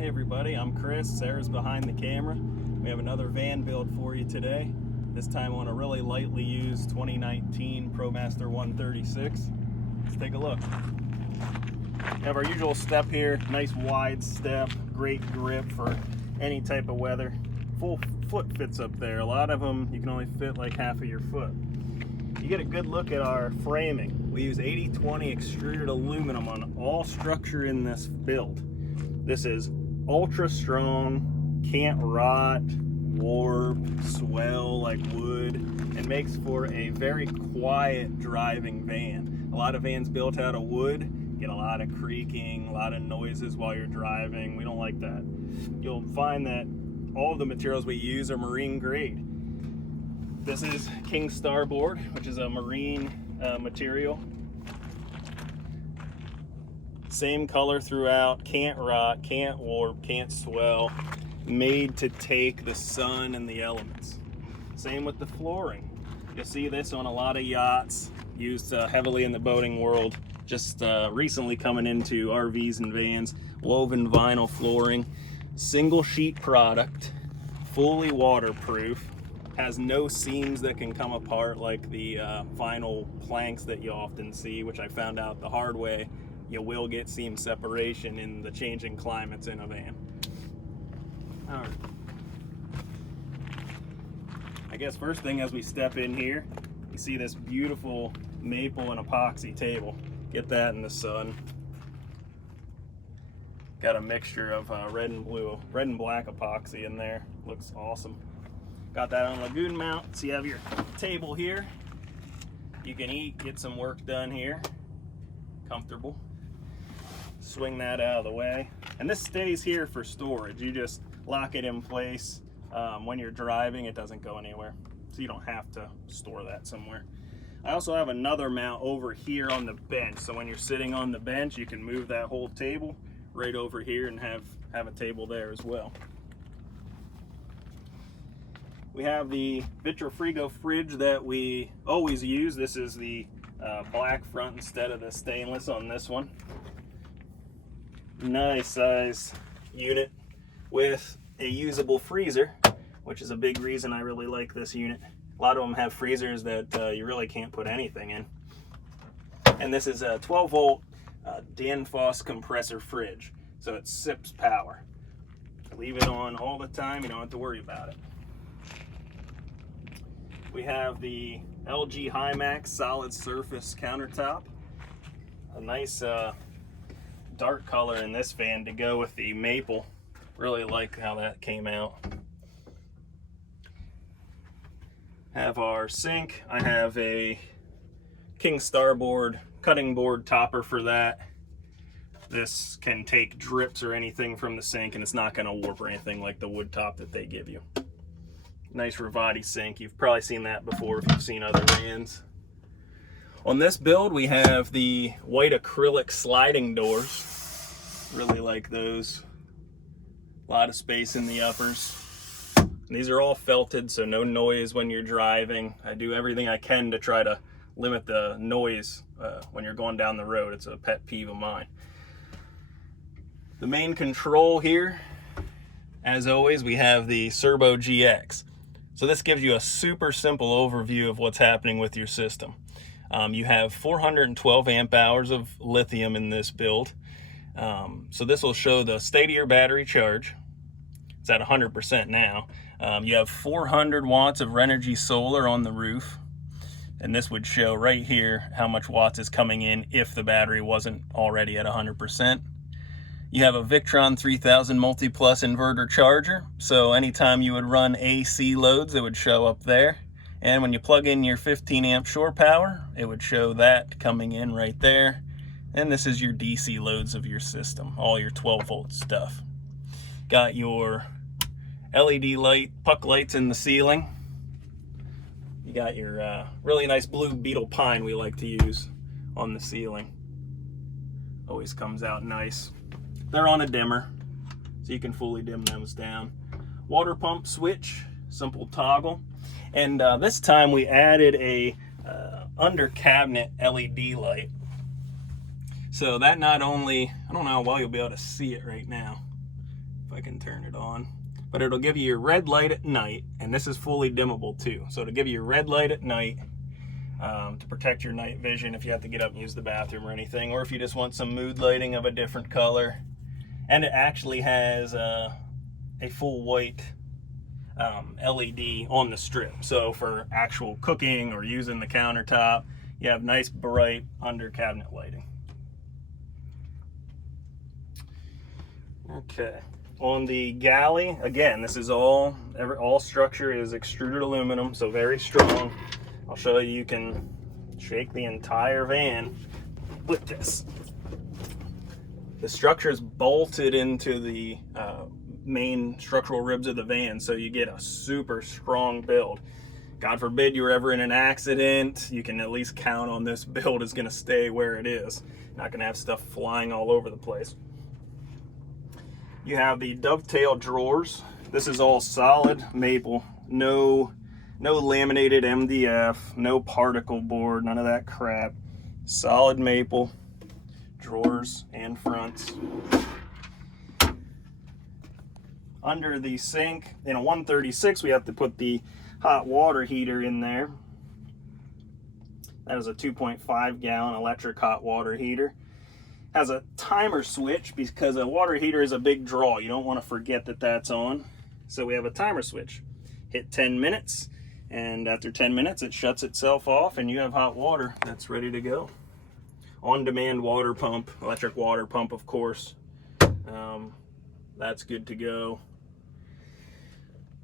Hey everybody, I'm Chris. Sarah's behind the camera. We have another van build for you today. This time on a really lightly used 2019 Promaster 136. Let's take a look. We have our usual step here, nice wide step, great grip for any type of weather. Full foot fits up there. A lot of them you can only fit like half of your foot. You get a good look at our framing. We use 80/20 extruded aluminum on all structure in this build. This is ultra strong, can't rot, warp, swell like wood, and makes for a very quiet driving van. A lot of vans built out of wood get a lot of creaking, a lot of noises while you're driving. We don't like that. You'll find that all of the materials we use are marine grade. This is King Starboard, which is a marine material. Same color throughout, can't rot, can't warp, can't swell, made to take the sun and the elements. Same with the flooring. You'll see this on a lot of yachts, used heavily in the boating world, just recently coming into RVs and vans. Woven vinyl flooring, single sheet product, fully waterproof, has no seams that can come apart like the vinyl planks that you often see, which I found out the hard way. You will get seam separation in the changing climates in a van. All right. I guess first thing as we step in here, you see this beautiful maple and epoxy table. Get that in the sun. Got a mixture of red and black epoxy in there. Looks awesome. Got that on Lagoon mount. So you have your table here. You can eat, get some work done here. Comfortable. Swing that out of the way, and this stays here for storage. You just lock it in place. When you're driving, it doesn't go anywhere, so you don't have to store that somewhere. I also have another mount over here on the bench, so when you're sitting on the bench, you can move that whole table right over here and have a table there as well. We have the Vitrofrigo fridge that we always use. This is the black front instead of the stainless on this one. Nice size unit with a usable freezer, which is a big reason I really like this unit. A lot of them have freezers that you really can't put anything in. And this is a 12 volt Danfoss compressor fridge, so it sips power. Leave it on all the time, you don't have to worry about it. We have the LG Himax solid surface countertop. A nice dark color in this van to go with the maple. Really like how that came out. Have our sink. I have a King Starboard cutting board topper for that. This can take drips or anything from the sink, and it's not going to warp or anything like the wood top that they give you. Nice Rivati sink. You've probably seen that before if you've seen other vans. On this build, we have the white acrylic sliding doors. Really like those. A lot of space in the uppers. And these are all felted, so no noise when you're driving. I do everything I can to try to limit the noise when you're going down the road. It's a pet peeve of mine. The main control here, as always, we have the Serbo GX. So this gives you a super simple overview of what's happening with your system. You have 412 amp hours of lithium in this build. So this will show the state of your battery charge. It's at 100% now. You have 400 watts of Renogy solar on the roof. And this would show right here how much watts is coming in if the battery wasn't already at 100%. You have a Victron 3000 multi-plus inverter charger. So anytime you would run AC loads, it would show up there. And when you plug in your 15 amp shore power, it would show that coming in right there. And this is your DC loads of your system, all your 12 volt stuff. Got your LED light, puck lights in the ceiling. You got your really nice blue beetle pine we like to use on the ceiling. Always comes out nice. They're on a dimmer, so you can fully dim those down. Water pump switch, simple toggle. And this time we added a under cabinet LED light. So that not only, I don't know how well you'll be able to see it right now. if I can turn it on. But it'll give you your red light at night, and this is fully dimmable too. So it'll give you your red light at night to protect your night vision if you have to get up and use the bathroom or anything, or if you just want some mood lighting of a different color. And it actually has a full white LED on the strip. So for actual cooking or using the countertop, you have nice bright under cabinet lighting. Okay. On the galley, again, this is all structure is extruded aluminum, so very strong. I'll show you, you can shake the entire van with this. The structure is bolted into the main structural ribs of the van, so you get a super strong build. God forbid you were ever in an accident, you can at least count on this build is going to stay where it is. Not going to have stuff flying all over the place. You have the dovetail drawers. This is all solid maple, no laminated MDF, no particle board, none of that crap. Solid maple drawers and fronts. Under the sink, in a 136, we have to put the hot water heater in there. That is a 2.5 gallon electric hot water heater. Has a timer switch because a water heater is a big draw. You don't want to forget that that's on. So we have a timer switch. Hit 10 minutes, and after 10 minutes it shuts itself off and you have hot water that's ready to go. On-demand water pump, electric water pump, of course. That's good to go.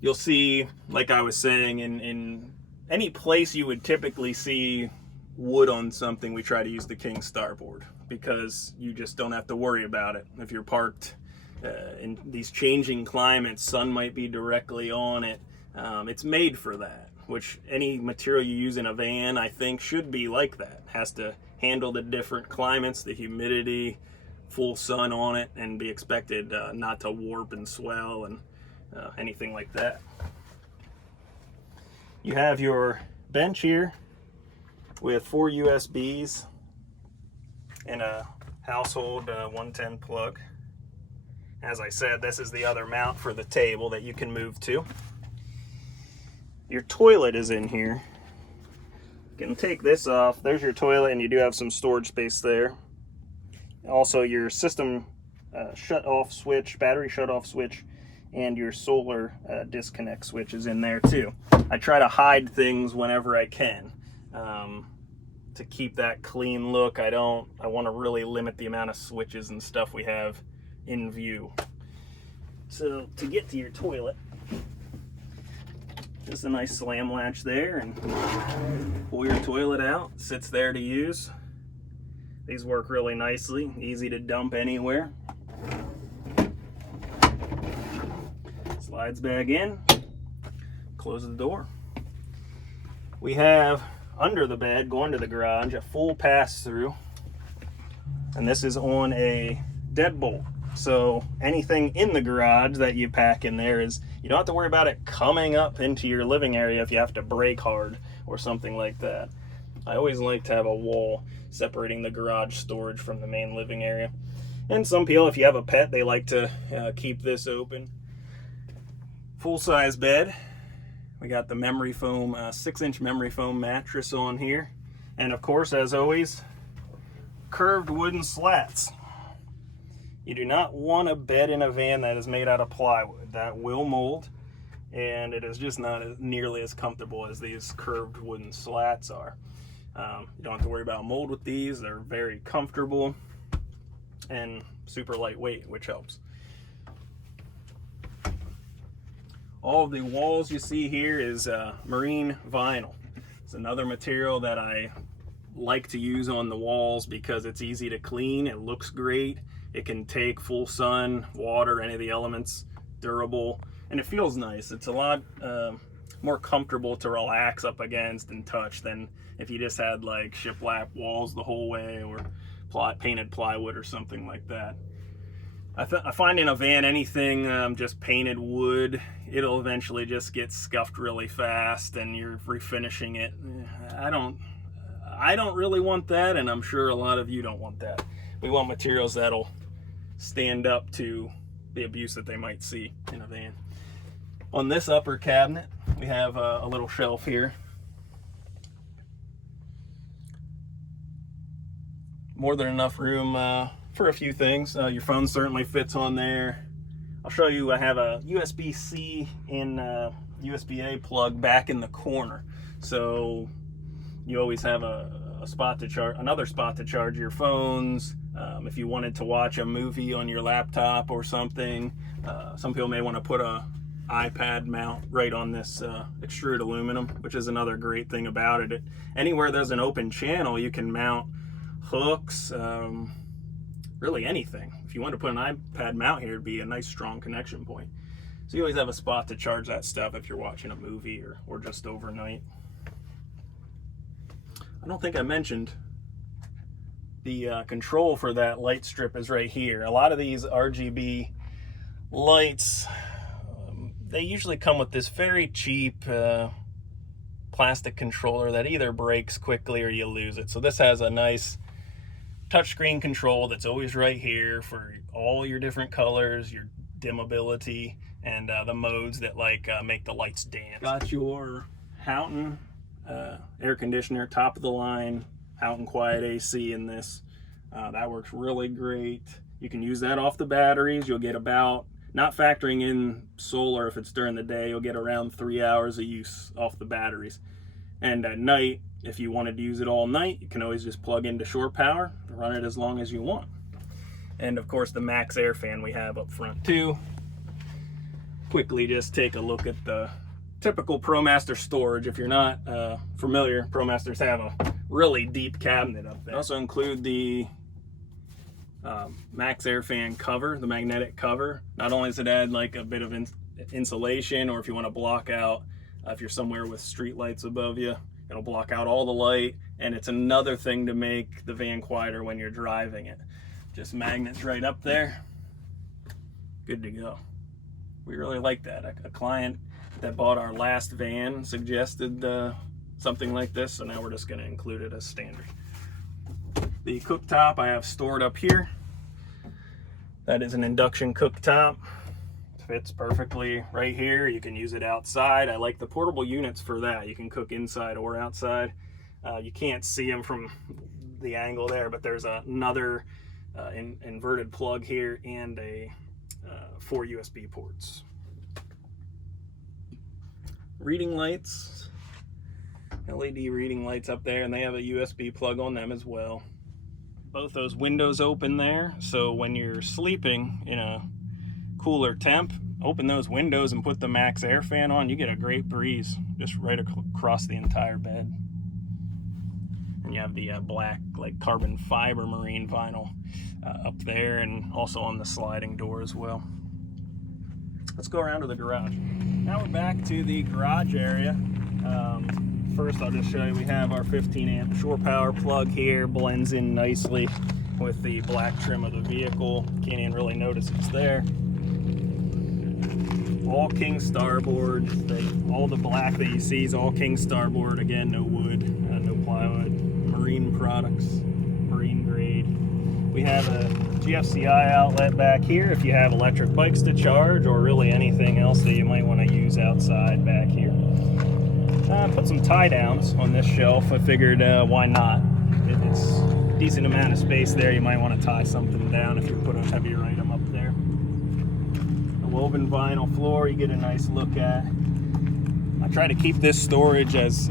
You'll see, like I was saying, in any place you would typically see wood on something, we try to use the king starboard because you just don't have to worry about it. If you're parked in these changing climates, sun might be directly on it. It's made for that, which any material you use in a van, I think, should be like that. Has to handle the different climates, the humidity, full sun on it, and be expected not to warp and swell and anything like that. You have your bench here with 4 USBs and a household 110 plug. As I said, this is the other mount for the table that you can move to. Your toilet is in here. You can take this off. There's your toilet, and you do have some storage space there. Also, your system shut-off switch, battery shut-off switch, and your solar disconnect switch is in there too. I try to hide things whenever I can to keep that clean look. I want to really limit the amount of switches and stuff we have in view. So to get to your toilet, just a nice slam latch there, and pull your toilet out. Sits there to use. These work really nicely, easy to dump anywhere. Slides back in, close the door. We have under the bed, going to the garage, a full pass-through, and this is on a deadbolt. So anything in the garage that you pack in there is, you don't have to worry about it coming up into your living area if you have to brake hard or something like that. I always like to have a wall separating the garage storage from the main living area. And some people, if you have a pet, they like to keep this open. Full-size bed. We got the memory foam, 6-inch memory foam mattress on here. And of course, as always, curved wooden slats. You do not want a bed in a van that is made out of plywood. That will mold, and it is just not nearly as comfortable as these curved wooden slats are. You don't have to worry about mold with these. They're very comfortable and super lightweight, which helps. All of the walls you see here is marine vinyl. It's another material that I like to use on the walls because it's easy to clean, it looks great, it can take full sun, water, any of the elements, durable, and it feels nice. It's a lot more comfortable to relax up against and touch than if you just had like shiplap walls the whole way, or painted plywood or something like that. I find in a van, anything just painted wood, it'll eventually just get scuffed really fast and you're refinishing it. I don't really want that, and I'm sure a lot of you don't want that. We want materials that'll stand up to the abuse that they might see in a van. On this upper cabinet, we have a little shelf here. More than enough room for a few things. Your phone certainly fits on there. I'll show you, I have a USB-C and USB-A plug back in the corner. So you always have a spot to charge, another spot to charge your phones. If you wanted to watch a movie on your laptop or something, some people may want to put a iPad mount right on this extrude aluminum, which is another great thing about it. Anywhere there's an open channel, you can mount hooks, really anything. If you want to put an iPad mount here, it'd be a nice strong connection point. So you always have a spot to charge that stuff if you're watching a movie or just overnight. I don't think I mentioned the control for that light strip is right here. A lot of these RGB lights, they usually come with this very cheap plastic controller that either breaks quickly or you lose it. So this has a nice touchscreen control that's always right here for all your different colors, your dimmability, and the modes that make the lights dance. Got your Houghton air conditioner, top of the line, Houghton Quiet AC in this. That works really great. You can use that off the batteries. You'll get about, not factoring in solar if it's during the day, you'll get around 3 hours of use off the batteries. And at night, if you wanted to use it all night, you can always just plug into shore power and run it as long as you want. And of course the Max Air fan we have up front too. Quickly just take a look at the typical Promaster storage. If you're not familiar, Promasters have a really deep cabinet up there. They also include the Max Air fan cover, the magnetic cover. Not only does it add like a bit of insulation, or if you want to block out, if you're somewhere with street lights above you, it'll block out all the light, and it's another thing to make the van quieter when you're driving it. Just magnets right up there, good to go. We really like that. A client that bought our last van suggested something like this, so now we're just going to include it as standard. The cooktop I have stored up here. That is an induction cooktop. Fits perfectly right here. You can use it outside. I like the portable units for that. You can cook inside or outside. You can't see them from the angle there, but there's another inverted plug here and 4 USB ports. Reading lights, LED reading lights up there, and they have a USB plug on them as well. Both those windows open there, so when you're sleeping in a cooler temp, open those windows and put the Max Air fan on, you get a great breeze just right across the entire bed. And you have the black like carbon fiber marine vinyl up there, and also on the sliding door as well. Let's go around to the garage. Now we're back to the garage area. First I'll just show you, we have our 15 amp shore power plug here, blends in nicely with the black trim of the vehicle. Can't even really notice it's there. All King starboard. All the black that you see is all King starboard. Again, no wood, no plywood, marine products, marine grade. We have a GFCI outlet back here if you have electric bikes to charge, or really anything else that you might want to use outside back here. Put some tie downs on this shelf. I figured why not? It's a decent amount of space there. You might want to tie something down if you put a heavier item up there. A woven vinyl floor you get a nice look at. I try to keep this storage as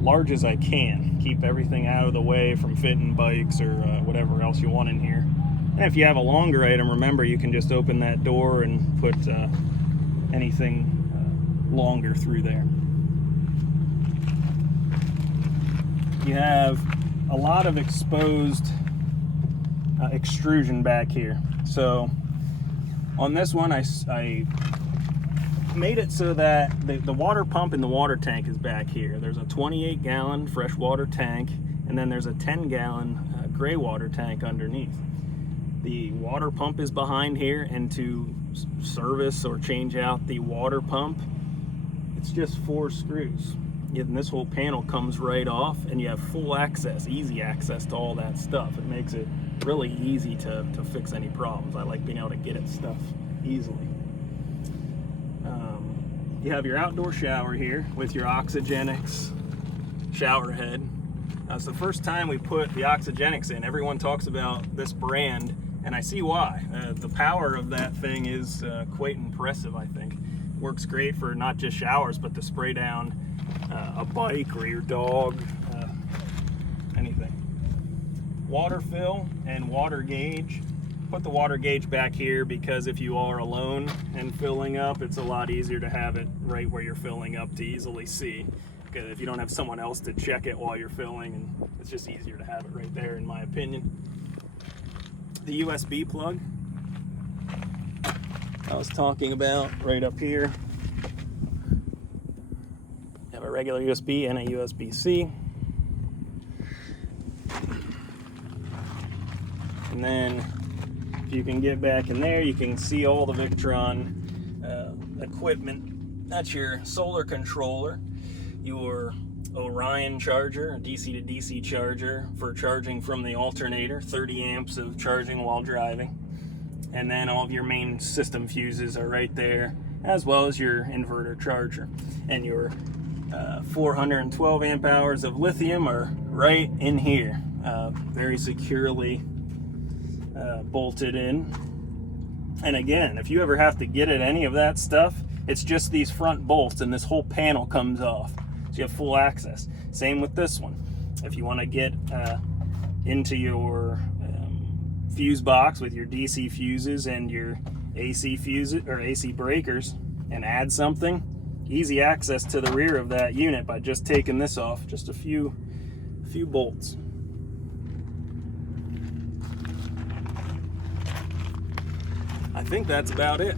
large as I can. Keep everything out of the way from fitting bikes or whatever else you want in here. And if you have a longer item, remember you can just open that door and put anything longer through there. You have a lot of exposed extrusion back here. So on this one, I made it so that the water pump in the water tank is back here. There's a 28-gallon freshwater tank, and then there's a 10-gallon gray water tank underneath. The water pump is behind here, and to service or change out the water pump, it's just 4 screws. And this whole panel comes right off, and you have full access, easy access to all that stuff. It makes it really easy to fix any problems. I like being able to get at stuff easily. You have your outdoor shower here with your Oxygenics shower head. It's the first time we put the Oxygenics in. Everyone talks about this brand, and I see why. The power of that thing is quite impressive, I think. Works great for not just showers, but to spray down a bike or your dog, anything. Water fill and water gauge. Put the water gauge back here because if you are alone and filling up, it's a lot easier to have it right where you're filling up to easily see. Because if you don't have someone else to check it while you're filling, and it's just easier to have it right there, in my opinion. The USB plug I was talking about right up here. You have a regular USB and a USB-C. And then if you can get back in there, you can see all the Victron equipment. That's your solar controller, your Orion charger, a DC to DC charger for charging from the alternator, 30 amps of charging while driving. And then all of your main system fuses are right there, as well as your inverter charger. And your 412 amp hours of lithium are right in here, very securely bolted in. And again, if you ever have to get at any of that stuff, it's just these front bolts and this whole panel comes off, so you have full access. Same with this one. If you want to get into your fuse box with your DC fuses and your AC fuses or AC breakers and add something, easy access to the rear of that unit by just taking this off, just a few bolts. I think that's about it.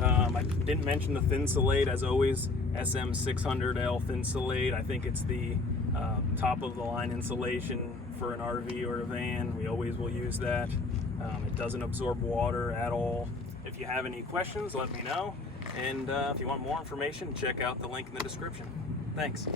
I didn't mention the Thinsulate, as always, SM600L Thinsulate. I think it's the top of the line insulation for an RV or a van. We always will use that. It doesn't absorb water at all. If you have any questions, let me know. And if you want more information, check out the link in the description. Thanks.